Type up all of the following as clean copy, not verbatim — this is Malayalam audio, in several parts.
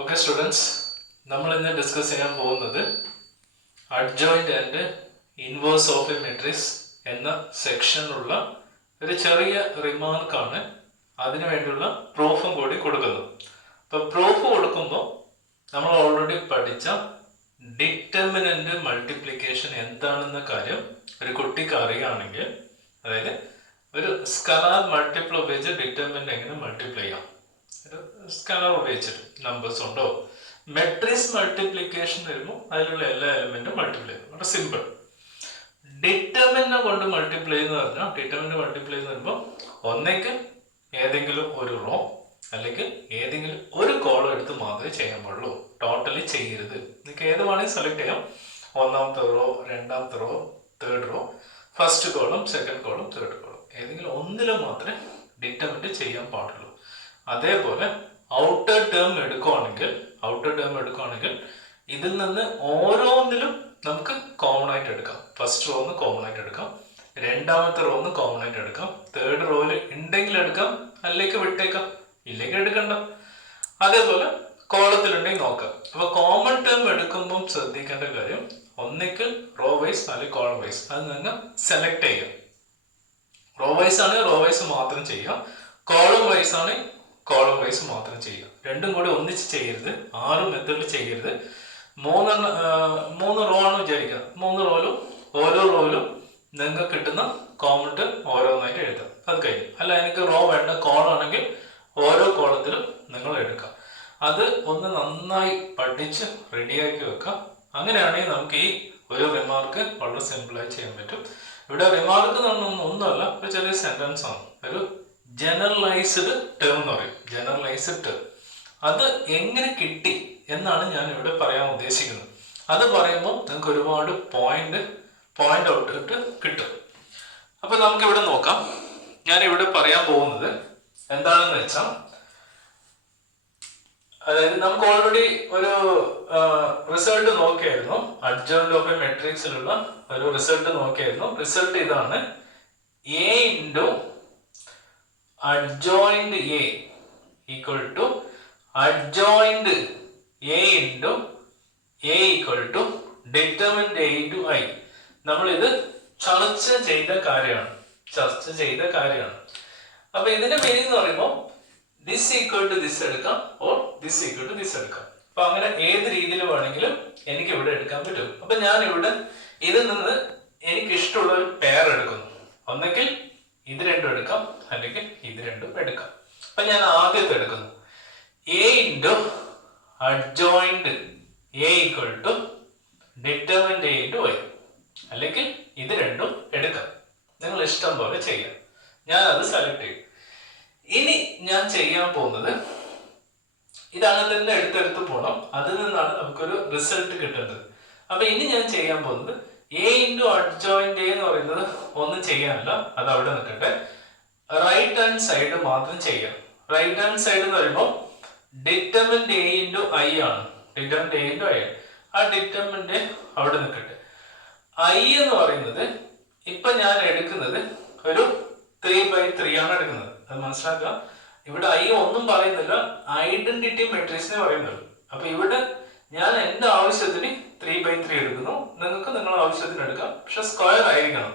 Okay, students, നമ്മൾ ഇന്ന് ഡിസ്കസ് ചെയ്യാൻ പോകുന്നത് adjoint and inverse of A matrix എന്ന സെക്ഷനിലുള്ള ഒരു ചെറിയ റിമാർക്കാണ്. അതിനു വേണ്ടിയുള്ള പ്രൂഫും കൂടി കൊടുക്കുന്നു. അപ്പോൾ പ്രൂഫ് കൊടുക്കുമ്പോൾ നമ്മൾ ഓൾറെഡി പഠിച്ച ഡിറ്റർമിനന്റ് മൾട്ടിപ്ലിക്കേഷൻ എന്താണെന്ന കാര്യം ഒരു കുട്ടിക്ക് അറിയുകയാണെങ്കിൽ, അതായത് ഒരു സ്കലാർ മൾട്ടിപ്പിൾ ഉപയോഗിച്ച് ഡിറ്റർമിനന്റ് എങ്ങനെ മൾട്ടിപ്ലൈ ചെയ്യാം, സ്കലാർ ഉപയോഗിച്ചിട്ട് നമ്പേഴ്സ് ഉണ്ടോ, മെട്രിക്സ് മൾട്ടിപ്ലിക്കേഷൻ വരുമ്പോൾ അതിലുള്ള എല്ലാ എലിമെന്റും മൾട്ടിപ്ലൈ ചെയ്യും. വളരെ സിമ്പിൾ. ഡിറ്റർമിനെ കൊണ്ട് മൾട്ടിപ്ലൈ എന്ന് പറഞ്ഞാൽ ഡിറ്റർമിനെ മൾട്ടിപ്ലൈ എന്ന് പറയുമ്പോൾ ഒന്നെങ്കിൽ ഏതെങ്കിലും ഒരു റോ അല്ലെങ്കിൽ ഏതെങ്കിലും ഒരു കോളം എടുത്ത് മാത്രമേ ചെയ്യാൻ പാടുള്ളൂ. ടോട്ടലി ചെയ്യരുത്. നിങ്ങൾക്ക് ഏത് വേണമെങ്കിൽ സെലക്ട് ചെയ്യാം. ഒന്നാമത്തെ റോ, രണ്ടാമത്തെ row, third row, first column, second column, third column, ഏതെങ്കിലും ഒന്നിലും മാത്രമേ ഡിറ്റർമിനന്റ് ചെയ്യാൻ പാടുള്ളൂ. അതേപോലെ ഔട്ടർ ടേം എടുക്കുകയാണെങ്കിൽ ഇതിൽ നിന്ന് ഓരോന്നിലും നമുക്ക് കോമൺ ആയിട്ട് എടുക്കാം. ഫസ്റ്റ് റോന്ന് കോമൺ ആയിട്ട് എടുക്കാം, രണ്ടാമത്തെ റോന്ന് കോമൺ ആയിട്ട് എടുക്കാം, തേർഡ് റോയിൽ ഉണ്ടെങ്കിൽ എടുക്കാം, അല്ലെങ്കിൽ വിട്ടേക്കാം, ഇല്ലെങ്കിൽ എടുക്കണ്ട. അതേപോലെ കോളത്തിലുണ്ടെങ്കിൽ നോക്കാം. അപ്പൊ കോമൺ ടേം എടുക്കുമ്പോൾ ശ്രദ്ധിക്കേണ്ട കാര്യം, ഒന്നിക്കൽ റോ വൈസ് അല്ലെങ്കിൽ കോളം വൈസ് അത് നിങ്ങൾ സെലക്ട് ചെയ്യാം. റോ വൈസ് ആണ് റോ വൈസ് മാത്രം ചെയ്യാം, കോളം വൈസ് ആണ് കോളം വൈസ് മാത്രം ചെയ്യുക. രണ്ടും കൂടി ഒന്നിച്ച് ചെയ്യരുത്. 6 മെത്തേഡിൽ ചെയ്യരുത്. 3 റോ ആണ് വിചാരിക്കുക. 3 റോയിലും ഓരോ റോയിലും നിങ്ങൾക്ക് കിട്ടുന്ന കോമൺ ടേം ഓരോന്നായിട്ട് എഴുതാം. അത് കഴിഞ്ഞു. അല്ല എനിക്ക് റോ വേണ്ട, കോളാണെങ്കിൽ ഓരോ കോളത്തിലും നിങ്ങൾ എടുക്കാം. അത് ഒന്ന് നന്നായി പഠിച്ച് റെഡിയാക്കി വെക്കാം. അങ്ങനെയാണെങ്കിൽ നമുക്ക് ഈ ഒരു റിമാർക്ക് വളരെ സിമ്പിളായി ചെയ്യാൻ പറ്റും. ഇവിടെ റിമാർക്ക് ഒന്നുമല്ല, ഒരു ചെറിയ സെന്റൻസ് ആണ്. ഒരു ജനറലൈസ്ഡ് ടേം എന്ന് പറയും. ജനറലൈസ്ഡ് ടേം അത് എങ്ങനെ കിട്ടി എന്നാണ് ഞാൻ ഇവിടെ പറയാൻ ഉദ്ദേശിക്കുന്നത്. അത് പറയുമ്പോൾ നിങ്ങൾക്ക് ഒരുപാട് പോയിന്റ് ഔട്ട് കിട്ടും. അപ്പൊ നമുക്ക് ഇവിടെ നോക്കാം. ഞാൻ ഇവിടെ പറയാൻ പോകുന്നത് എന്താണെന്ന് വെച്ചാൽ, അതായത് നമുക്ക് ഓൾറെഡി ഒരു റിസൾട്ട് നോക്കിയായിരുന്നു. അഡ്ജോയിന്റ് ഓഫ് എ മെട്രിക്സിലുള്ള ഒരു റിസൾട്ട് നോക്കിയായിരുന്നു. റിസൾട്ട് ഇതാണ്: A into adjoint A equal to adjoint A into A equal to determinant A into I. നമ്മൾ ഇത് ചർച്ച ചെയ്ത കാര്യമാണ്. അപ്പൊ ഇതിന്റെ മീനിങ് എന്ന് പറയുമ്പോൾ this equal to this എടുക്കാം, or this equal to this എടുക്കാം. അപ്പൊ അങ്ങനെ ഏത് രീതിയിൽ വേണമെങ്കിലും എനിക്ക് ഇവിടെ എടുക്കാൻ പറ്റും. അപ്പൊ ഞാൻ ഇവിടെ ഇതിൽ നിന്ന് എനിക്ക് ഇഷ്ടമുള്ള ഒരു പെയർ എടുക്കുന്നു. ഒന്നെങ്കിൽ ഇത് രണ്ടും എടുക്കാം, അല്ലെങ്കിൽ ഇത് രണ്ടും എടുക്കാം. അപ്പൊ ഞാൻ ആദ്യത്തെ എടുക്കുന്നു. A into adjoint A equal to determinant A into Y, അല്ലെങ്കിൽ ഇത് രണ്ടും എടുക്കാം. നിങ്ങൾ ഇഷ്ടം പോലെ ചെയ്യാം. ഞാൻ അത് സെലക്ട് ചെയ്യും. ഇനി ഞാൻ ചെയ്യാൻ പോകുന്നത് ഇതങ്ങനെ തന്നെ എടുത്തെടുത്ത് പോകണം. അതിൽ നിന്നാണ് നമുക്കൊരു റിസൾട്ട് കിട്ടേണ്ടത്. അപ്പൊ ഇനി ഞാൻ ചെയ്യാൻ പോകുന്നത് എ ഇൻറ്റു അഡ്ജോയിന്റ് എന്ന് പറയുന്നത് ഒന്നും ചെയ്യാനല്ല, അത് അവിടെ നിൽക്കട്ടെ. റൈറ്റ് ഹാൻഡ് സൈഡ് മാത്രം ചെയ്യാം. റൈറ്റ് ഹാൻഡ് സൈഡ് എന്ന് പറയുമ്പോൾ ഡിറ്റർമിനന്റ് എ ഇൻറ്റു ഐ ആണ്. Determinant A into I. ആ ഡിറ്റർമിനന്റ് അവിടെ നിൽക്കട്ടെ. ഐ എന്ന് പറയുന്നത് ഇപ്പൊ ഞാൻ എടുക്കുന്നത് ഒരു 3/3 ആണ് എടുക്കുന്നത്. അത് മനസ്സിലാക്കുക. ഇവിടെ ഐ ഒന്നും പറയുന്നില്ല, ഐഡന്റിറ്റി മെട്രിക്സിനെ പറയുന്നുള്ളൂ. അപ്പൊ ഇവിടെ ഞാൻ എന്റെ ആവശ്യത്തിന് 3/3 എടുക്കുന്നു. നിങ്ങൾക്ക് നിങ്ങളുടെ ആവശ്യത്തിന് എടുക്കാം, പക്ഷെ സ്ക്വയർ ആയിരിക്കണം.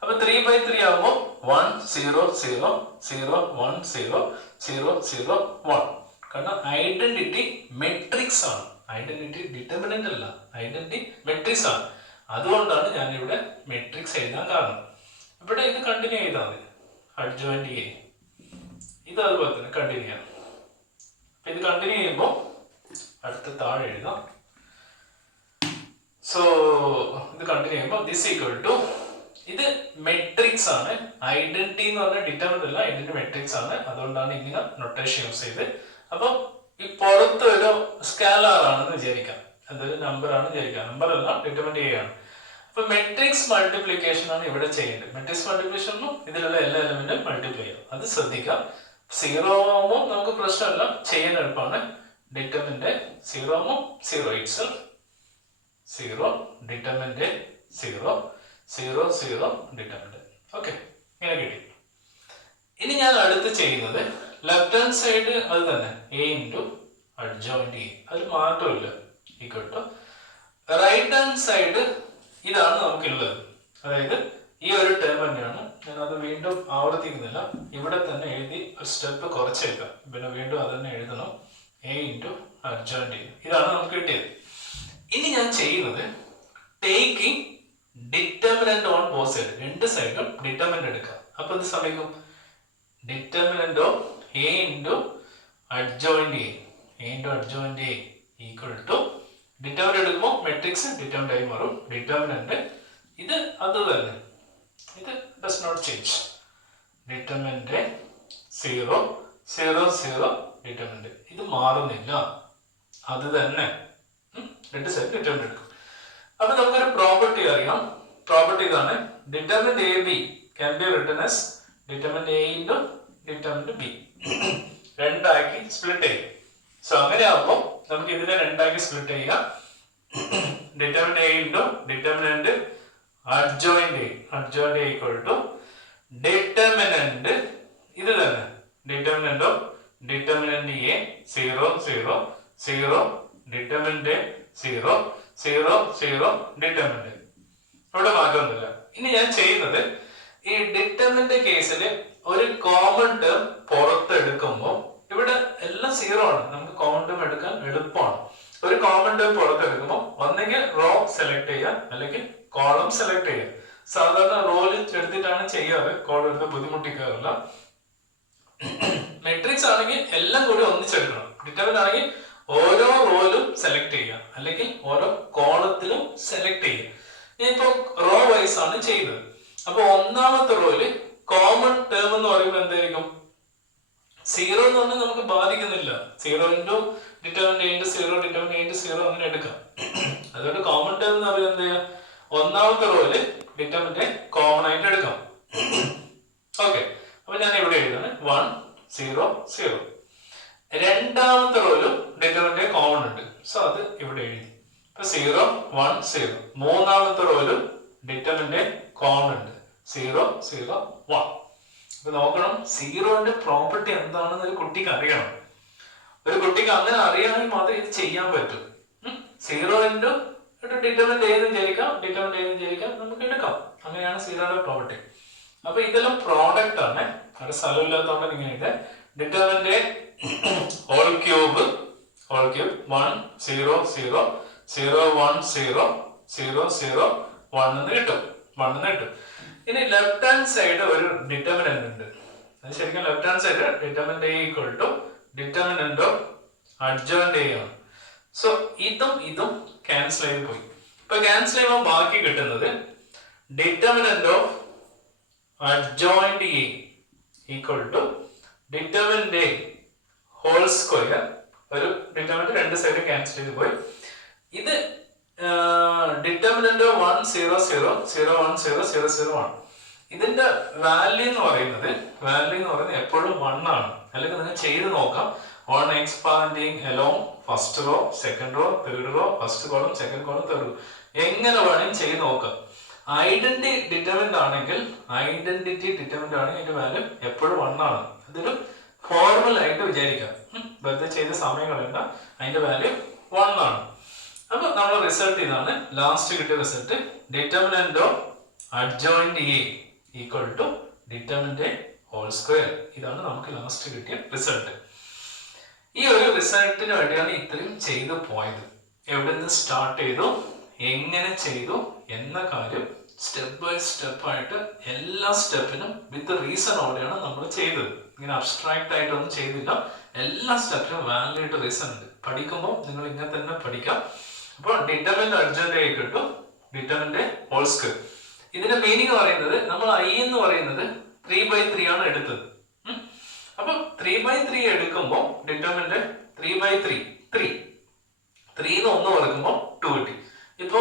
അപ്പൊ 3/3 ആകുമ്പോൾ 1 0 0 0 1 0 0 0 1. കാരണം ഐഡന്റിറ്റി മെട്രിക്സ് ആണ്. ഐഡന്റിറ്റി ഡിറ്റർമിനന്റ് അല്ല, ഐഡന്റിറ്റി മെട്രിക്സ് ആണ്. അതുകൊണ്ടാണ് ഞാൻ ഇവിടെ മെട്രിക്സ് എഴുതാൻ കാരണം. ഇവിടെ ഇത് കണ്ടിന്യൂ ചെയ്താൽ മതി. അഡ്ജോയിന്റ് എ ഇത് അതുപോലെ തന്നെ കണ്ടിന്യൂ ചെയ്യാം. അപ്പൊ ഇത് കണ്ടിന്യൂ ചെയ്യുമ്പോൾ അടുത്ത താഴെ എഴുതാം. സോ ഇത് കണ്ടിന്യൂ ചെയ്യുമ്പോൾ ദിസ് ഈക്വൽ ടു, ഇത് മെട്രിക്സ് ആണ്. ഐഡന്റിറ്റി എന്ന് പറഞ്ഞാൽ ഡിറ്റർമിനന്റ് അല്ല, ഐഡന്റിറ്റി മെട്രിക്സ് ആണ്. അതുകൊണ്ടാണ് ഇങ്ങനെ നൊട്ടേഷൻ യൂസ് ചെയ്ത്. അപ്പൊ ഈ പുറത്ത് ഒരു സ്കാലാർ ആണെന്ന് വിചാരിക്കാം, എന്തൊരു നമ്പർ ആണ് വിചാരിക്കാം. നമ്പർ അല്ല, ഡിറ്റർമിനന്റ് എ ആണ്. അപ്പൊ മെട്രിക്സ് മൾട്ടിപ്ലിക്കേഷൻ ആണ് ഇവിടെ ചെയ്യേണ്ടത്. മെട്രിക്സ് മൾട്ടിപ്ലിക്കേഷനും ഇതിലുള്ള എല്ലാ എലിമെന്റും മൾട്ടിപ്ലൈ ചെയ്യാം. അത് ശ്രദ്ധിക്കാം. 0 ആവുമ്പോൾ നമുക്ക് പ്രശ്നമല്ല, ചെയ്യാൻ എളുപ്പമാണ്. ഡിറ്റർമിനന്റ് 0 ആവുമ്പോൾ 0 itself 0, ഡിറ്റർമിനന്റ് 0 0 0 ഡിറ്റർമിനന്റ്. ഓക്കെ, ഇങ്ങനെ കിട്ടി. ഇനി ഞാൻ അടുത്ത് ചെയ്യുന്നത് ലെഫ്റ്റ് ഹാൻഡ് സൈഡ് അത് തന്നെ, എ ഇൻറ്റു അഡ്ജോയിന്റ് എ. അതിൽ മാറ്റമില്ല. Equal to right hand side ഇതാണ് നമുക്കുള്ളത്. അതായത് ഈ ഒരു ടേം തന്നെയാണ്. ഞാൻ അത് വീണ്ടും ആവർത്തിക്കുന്നില്ല, ഇവിടെ തന്നെ എഴുതി ഒരു സ്റ്റെപ്പ് കുറച്ചേക്കാം. പിന്നെ വീണ്ടും അത് തന്നെ എഴുതണം. A into adjoint A. ഇതാണ് നമുക്ക് കിട്ടിയത്. ഇനി ഞാൻ ചെയ്യുന്നത് taking determinant on both side. രണ്ട് സൈഡും ഡിറ്റർമിനന്റ് എടുക്കാം. അപ്പൊ ഇത് സമയം determinant of A into adjoint A. A into adjoint A equal to determinant എടുക്കുമ്പോൾ മെട്രിക്സ് ഡിറ്റർമിനന്റ് ആയി മാറും. ഡിറ്റർമിനന്റ് ഇത് അത് തന്നെ, ഇത് does not change. Determinant 0 0 0 determinant ഇത് മാറുന്നില്ല, അത് തന്നെ. രണ്ട് സൈഡ് ഡിറ്റർമിനന്റ് എടുക്കും. അപ്പൊ നമുക്കൊരു പ്രോപ്പർട്ടി അറിയാം. പ്രോപ്പർട്ടി ഇതാണ്. Determinant A B can be written as determinant A into determinant B. രണ്ടാക്കി സ്പ്ലിറ്റ് ചെയ്യും. സോ അങ്ങനെ ആകുമ്പോൾ നമുക്ക് ഇതിനെ രണ്ടാക്കി സ്പ്ലിറ്റ് ചെയ്യാം. Determinant A into determinant adjoint A. Adjoint A equal to determinant ഇത് തന്നെ. Determinant of determinant A 0 0 0 determinant 0 0 0 determinant. ഇവിടെ മാറ്റമൊന്നുമില്ല. ഇനി ഞാൻ ചെയ്യുന്നത് ഈ ഡിറ്റർമിനന്റ് കേസിൽ ഒരു കോമൺ ടേം പുറത്തെടുക്കുമ്പോൾ ഇവിടെ എല്ലാം 0 ആണ്. നമുക്ക് കോമൺ ടേം എടുക്കാൻ എളുപ്പമാണ്. ഒരു കോമൺ ടേം പുറത്തെടുക്കുമ്പോൾ ഒന്നെങ്കിൽ റോ സെലക്ട് ചെയ്യാം, അല്ലെങ്കിൽ കോളം സെലക്ട് ചെയ്യാം. സാധാരണ റോയിൽ എടുത്തിട്ടാണ് ചെയ്യാറ്, കോളം എടുത്ത് ബുദ്ധിമുട്ടിക്കാറില്ല. മെട്രിക്സ് ആണെങ്കിൽ എല്ലാം കൂടി ഒന്നിച്ചെടുക്കണം. ഡിറ്റർമിനന്റ് ആണെങ്കിൽ ഓരോ റോയിലും സെലക്ട് ചെയ്യാം, അല്ലെങ്കിൽ ഓരോ കോളത്തിലും സെലക്ട് ചെയ്യാം. ഞാൻ ഇപ്പൊ റോ വൈസ് ആണ് ചെയ്യുന്നത്. അപ്പൊ ഒന്നാമത്തെ റോയില് കോമൺ ടേം എന്ന് പറയുമ്പോൾ എന്തായിരിക്കും? 0 എന്ന് പറഞ്ഞാൽ നമുക്ക് ബാധിക്കുന്നില്ല. 0 into determinant into 0 determinant into 0 അങ്ങനെ എടുക്കാം. അതുകൊണ്ട് കോമൺ ടേം എന്ന് പറയുന്നത് എന്ത് ചെയ്യാം? ഒന്നാമത്തെ റോയില് ഡിറ്റർമിനന്റ് കോമൺ ആയിട്ട് എടുക്കാം. ഓക്കെ, അപ്പൊ ഞാൻ ഇവിടെ എഴുതാണ് 1 0 0. രണ്ടാമത്തെ റോയിലും ഡിറ്റർമിനന്റ് കോമൺ ഉണ്ട്. സോ അത് ഇവിടെ എഴുതി. ഇപ്പൊ 0 1 0. മൂന്നാമത്തെ റോയിലും ഡിറ്റർമിനന്റ് കോമൺ ഉണ്ട്. 0 0 1. അപ്പൊ നോക്കണം, 0ന്റെ പ്രോപ്പർട്ടി എന്താണെന്ന് ഒരു കുട്ടിക്ക് അറിയണം. ഒരു കുട്ടിക്ക് അങ്ങനെ അറിയാമെങ്കിൽ മാത്രമേ ഇത് ചെയ്യാൻ പറ്റൂ. 0 ഇൻറ്റു ഡിറ്റർമിനന്റ് ഏത് വിചാരിക്കാം, ഡിറ്റർമിനന്റ് ഏത് വിചാരിക്കാം, നമുക്ക് എടുക്കാം. അങ്ങനെയാണ് 0ന്റെ പ്രോപ്പർട്ടി. അപ്പൊ ഇതെല്ലാം പ്രോഡക്റ്റ് ആണ്. അവിടെ സ്ഥലമില്ലാത്തതുകൊണ്ട് ഇങ്ങനെ ഇത് ഡിറ്റർമിനന്റ് ഹോൾ ക്യൂബ് 1 0 0 0 1 0 0 0 1 എന്ന് കിട്ടും. 1 എന്ന് കിട്ടും. ഇനി ലെഫ്റ്റ് ഹാൻഡ് സൈഡ് ഒരു ഡിറ്റർമിനന്റ് ഉണ്ട്. അത് ശരിക്കും left hand side determinant A equal to determinant of adjoint A ആണ്. സോ ഇതും ക്യാൻസൽ ചെയ്ത് പോയി. ഇപ്പൊ ക്യാൻസൽ ചെയ്യുമ്പോൾ ബാക്കി കിട്ടുന്നത് determinant of adjoint A equal to determinant A whole square. ഒരു ഡിറ്റർമിനന്റ് രണ്ട് സൈഡ് ക്യാൻസൽ ചെയ്ത് പോയി. ഇത് ഡിറ്റർമിനന്റ് 1 0 0 0 1 0 0 0 1. ഇതിന്റെ വാല്യൂ എന്ന് പറയുന്നത് എപ്പോഴും 1 ആണ്. അല്ലെങ്കിൽ നിങ്ങൾ ചെയ്ത് നോക്കാം. 1 expanding along first row, second row, third row, first column, second column, third row. എങ്ങനെ വേണമെങ്കിലും ചെയ്ത് നോക്കാം. ഐഡന്റിറ്റി ഡിറ്റർമിനന്റ് ആണെങ്കിൽ അതിന്റെ വാല്യൂ എപ്പോഴും 1 ആണ്. ഇതൊരു ഫോർമുല ആയിട്ട് വിചാരിക്കാം. വെറുതെ ചെയ്ത സമയം കളയണ്ട. അതിന്റെ വാല്യൂ 1 ആണ്. അപ്പൊ നമ്മുടെ റിസൾട്ട് ഇതാണ്. ലാസ്റ്റ് കിട്ടിയ result determinant of adjoint A equal to determinant whole square. ഇതാണ് നമുക്ക് ലാസ്റ്റ് കിട്ടിയ റിസൾട്ട്. ഈ ഒരു റിസൾട്ടിന് വേണ്ടിയാണ് ഇത്രയും ചെയ്തു പോയത്. എവിടെ നിന്ന് സ്റ്റാർട്ട് ചെയ്തു, എങ്ങനെ ചെയ്തു എന്ന കാര്യം സ്റ്റെപ്പ് ബൈ സ്റ്റെപ്പ് ആയിട്ട് എല്ലാ സ്റ്റെപ്പിനും വിത്ത് റീസണോടെയാണ് നമ്മൾ ചെയ്തത്. ഇങ്ങനെ അബ്സ്ട്രാക്ട് ആയിട്ടൊന്നും ചെയ്തില്ല. എല്ലാ സ്റ്റെപ്പിനും വാലിഡ് റീസൺ ഉണ്ട്. പഠിക്കുമ്പോൾ നിങ്ങൾ ഇങ്ങനെ തന്നെ പഠിക്കാം. അപ്പോൾ ഡിറ്റർമിനന്റ് അഡ്ജോയിന്റ് എ കിട്ടും, ഡിറ്റർമിനന്റ് ഹോൾ സ്ക്വയർ. ഇതിന്റെ മീനിങ് പറയുന്നത് നമ്മൾ I എന്ന് പറയുന്നത് 3/3 ആണ് എടുത്തത്. അപ്പൊ 3/3 എടുക്കുമ്പോൾ ഡിറ്റർമിനന്റ് 3/3 3 1 കൊടുക്കുമ്പോൾ 2 കിട്ടി. ഇപ്പൊ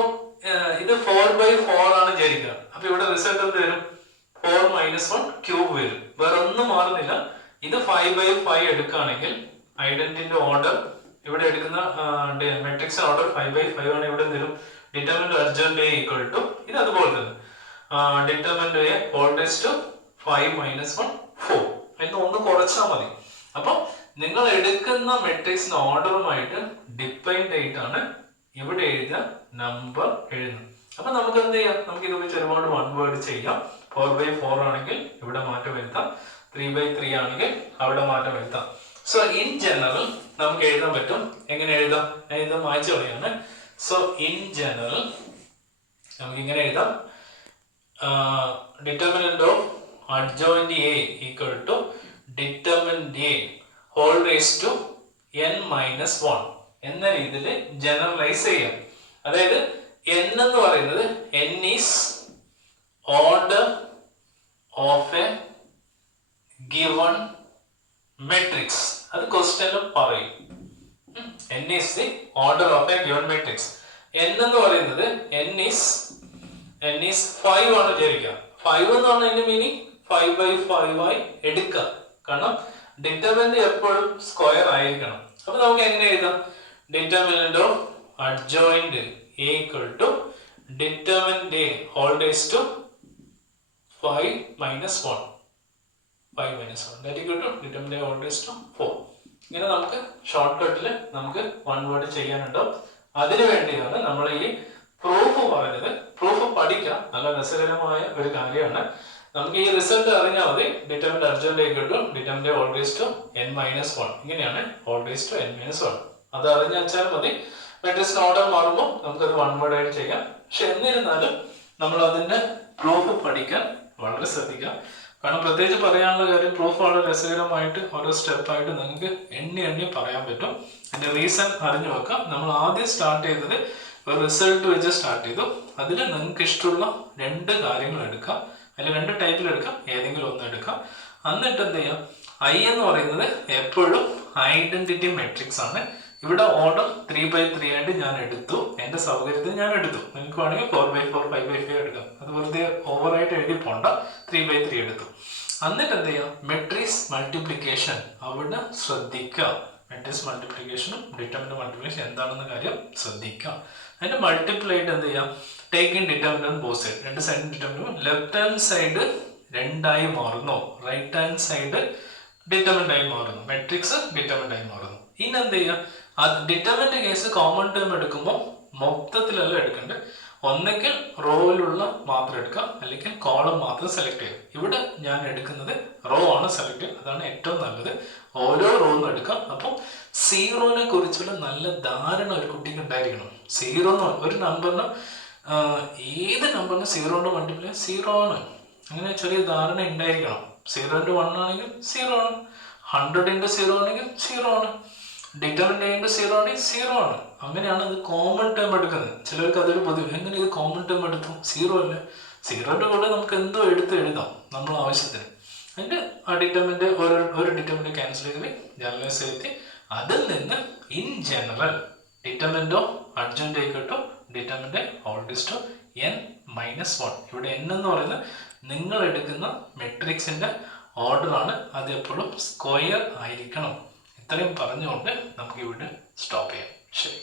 ഇത് 4/4 ആണ് വിചാരിക്കുക. അപ്പൊ ഇവിടെ റിസൾട്ട് എന്ത് വരും? 4 - 1 ക്യൂബ് വരും. വേറെ ഒന്നും മാറുന്നില്ല. ഇത് 5/5 എടുക്കുകയാണെങ്കിൽ ഐഡന്റിറ്റിന്റെ ഓർഡർ ഇവിടെ എടുക്കുന്ന മെട്രിക്സ് ഓർഡർ 5/5 ആണ്. ഇവിടെ എന്തെങ്കിലും determinant adjoint A equal to ഇത് അതുപോലെ തന്നെ determinant A whole raise to 5 - 1 4. അതിന് ഒന്ന് കുറച്ചാൽ മതി. അപ്പൊ നിങ്ങൾ എടുക്കുന്ന മെട്രിക്സിന് ഓർഡറുമായിട്ട് ഡിപ്പെൻഡ് ആയിട്ടാണ് ഇവിടെ എഴുതുക നമ്പർ എഴുതുന്നത്. അപ്പൊ നമുക്ക് എന്ത് ചെയ്യാം, നമുക്ക് ഇത് വെച്ച് ഒരുപാട് വൺ വേർഡ് ചെയ്യാം. 4/4 ആണെങ്കിൽ ഇവിടെ മാറ്റം വരുത്താം, 3/3 ആണെങ്കിൽ അവിടെ മാറ്റം വരുത്താം. സോ ഇൻ ജനറൽ നമുക്ക് എഴുതാൻ പറ്റും. എങ്ങനെ എഴുതാം? ഞാൻ ഇത് മായ്ച്ചു കളയാണ്. സോ ഇൻ ജനറൽ നമുക്ക് ഇങ്ങനെ എഴുതാം, determinant of adjoint A equal to determinant A whole raise to n-1 എന്ന രീതിയിൽ ജനറലൈസ് ചെയ്യാം. അതായത് n എന്ന് പറയുന്നത് n is order of A given matrix. അത് ക്വസ്റ്റ്യനിൽ പറയും. n is the order of A given matrix. n എന്ന് പറയുന്നത് n ഈസ് 5 ആണ് വിചാരിക്കുക. 5 എന്ന് പറഞ്ഞതിന്റെ മീനിങ് 5/5 ആയി എടുക്കുക. കാരണം ഡിറ്റർമിനന്റ് എപ്പോഴും സ്ക്വയർ ആയിരിക്കണം. അപ്പൊ നമുക്ക് എങ്ങനെ എഴുതാം? Determinant of adjoint a equal to determinant a whole raised to 5 minus 1. 5 minus 1 that equal to determinant a whole raised to 4. ഇങ്ങനെ നമുക്ക് ഷോർട്ട് കട്ടിൽ നമുക്ക് വൺ വേർഡ് ചെയ്യാനുണ്ടോ. അതിനു വേണ്ടിയാണ് നമ്മൾ ഈ പ്രൂഫ് പറഞ്ഞത്. പ്രൂഫ് പഠിക്കാം, നല്ല രസകരമായ ഒരു കാര്യമാണ്. നമുക്ക് ഈ റിസൾട്ട് അറിഞ്ഞാൽ മതി. Determinant adjoint equal to determinant whole raise to n-1. ഇങ്ങനെയാണ് ഹോൾ റേസ് ടു n-1. അത് അറിഞ്ഞു വെച്ചാൽ മതി. മെട്രിക്സിന് ഓർഡർ മാറുമ്പോൾ നമുക്കത് വൺ വേർഡ് ആയിട്ട് ചെയ്യാം. പക്ഷെ എന്നിരുന്നാലും നമ്മൾ അതിന്റെ പ്രൂഫ് പഠിക്കാൻ വളരെ ശ്രദ്ധിക്കാം. കാരണം പ്രത്യേകിച്ച് പറയാനുള്ള കാര്യം, പ്രൂഫ് വളരെ രസകരമായിട്ട് ഓരോ സ്റ്റെപ്പായിട്ട് നിങ്ങൾക്ക് എണ്ണി പറയാൻ പറ്റും. അതിന്റെ റീസൺ അറിഞ്ഞു വെക്കാം. നമ്മൾ ആദ്യം സ്റ്റാർട്ട് ചെയ്തത് ഒരു റിസൾട്ട് വെച്ച് സ്റ്റാർട്ട് ചെയ്തു. അതിൽ നിങ്ങൾക്ക് ഇഷ്ടമുള്ള 2 കാര്യങ്ങൾ എടുക്കാം, അല്ലെങ്കിൽ 2 ടൈപ്പിൽ എടുക്കാം, ഏതെങ്കിലും ഒന്ന് എടുക്കാം. എന്നിട്ട് എന്ത് ചെയ്യാം, I എന്ന് പറയുന്നത് എപ്പോഴും ഐഡന്റിറ്റി മെട്രിക്സ് ആണ്. ഇവിടെ ഓർഡർ 3/3 ആയിട്ട് ഞാൻ എടുത്തു, എന്റെ സൗകര്യത്തിൽ ഞാൻ എടുത്തു. നിങ്ങൾക്ക് വേണമെങ്കിൽ 4/4 5/5 എടുക്കാം. അത് വെറുതെ ഓവറായിട്ട് എഴുതി പോണ്ട, 3/3 എടുത്തു. എന്നിട്ട് എന്ത് ചെയ്യാം, മെട്രിക്സ് മൾട്ടിപ്ലിക്കേഷൻ അവിടെ ശ്രദ്ധിക്കുക. മെട്രിക്സ് മൾട്ടിപ്ലിക്കേഷനും ഡിറ്റർമിനന്റ് മൾട്ടിപ്ലിക്കേഷൻ എന്താണെന്ന കാര്യം ശ്രദ്ധിക്കാം. അതിന്റെ മൾട്ടിപ്ലൈ ആയിട്ട് എന്ത് ചെയ്യാം, take in determinant both side. 2 side determinant, left hand side 2 ആയി മാറുന്നു, റൈറ്റ് ഹാൻഡ് സൈഡ് ഡിറ്റർമിനന്റ് ആയി മാറുന്നു, മെട്രിക്സ് ഡിറ്റർമിനന്റ് ആയി മാറുന്നു. ഇനി എന്ത് ചെയ്യാം, ഡിറ്റർമിനന്റ് കേസ് കോമൺ ടേം എടുക്കുമ്പോൾ മൊത്തത്തിലല്ല എടുക്കേണ്ടത്. ഒന്നെങ്കിൽ റോയിലുള്ള മാത്രം എടുക്കാം, അല്ലെങ്കിൽ കോളം മാത്രം സെലക്ട് ചെയ്യാം. ഇവിടെ ഞാൻ എടുക്കുന്നത് റോ ആണ് സെലക്ട് ചെയ്യുക, അതാണ് ഏറ്റവും നല്ലത്. ഓരോ റോന്നും എടുക്കാം. അപ്പോൾ സീറോനെ കുറിച്ചുള്ള നല്ല ധാരണ ഒരു കുട്ടിക്ക് ഉണ്ടായിരിക്കണം. സീറോ എന്ന് ഒരു നമ്പറിന്, ഏത് നമ്പറിന് 0 കൊണ്ട് മൾട്ടിപ്ലൈ 0 ആണ്, അങ്ങനെ ചെറിയ ധാരണ ഉണ്ടായിരിക്കണം. 0 × 1 ആണെങ്കിൽ 0 ആണ്, 100 × 0 ആണെങ്കിൽ 0 ആണ്, ഡിറ്റർമിനന്റ് 0 ആണെങ്കിൽ 0 ആണ്. അങ്ങനെയാണ് ഇത് കോമൺ ടേം എടുക്കുന്നത്. ചിലർക്ക് അതൊരു പൊതുവെ, എങ്ങനെ ഇത് കോമൺ ടേം എടുത്തു, 0 അല്ലേ, 0ന്റെ കൂടെ നമുക്ക് എന്തോ എടുത്ത് എഴുതാം നമ്മൾ ആവശ്യത്തിന്. അതിന്റെ ആ ഡിറ്റർമിനന്റ് ഒരു ഡിറ്റർമിനന്റ് ക്യാൻസൽ ചെയ്ത് ജനറലൈസ് ചെയ്ത് അതിൽ നിന്ന് in general determinant of adjoint equal to determinant whole raise to n-1. ഇവിടെ n എന്ന് പറയുന്നത് നിങ്ങൾ എടുക്കുന്ന മെട്രിക്സിന്റെ ഓർഡർ ആണ്, അത് എപ്പോഴും സ്ക്വയർ ആയിരിക്കണം. ഇത്രയും പറഞ്ഞുകൊണ്ട് നമുക്ക് ഇവിടെ സ്റ്റോപ്പ് ചെയ്യാം. ശരി.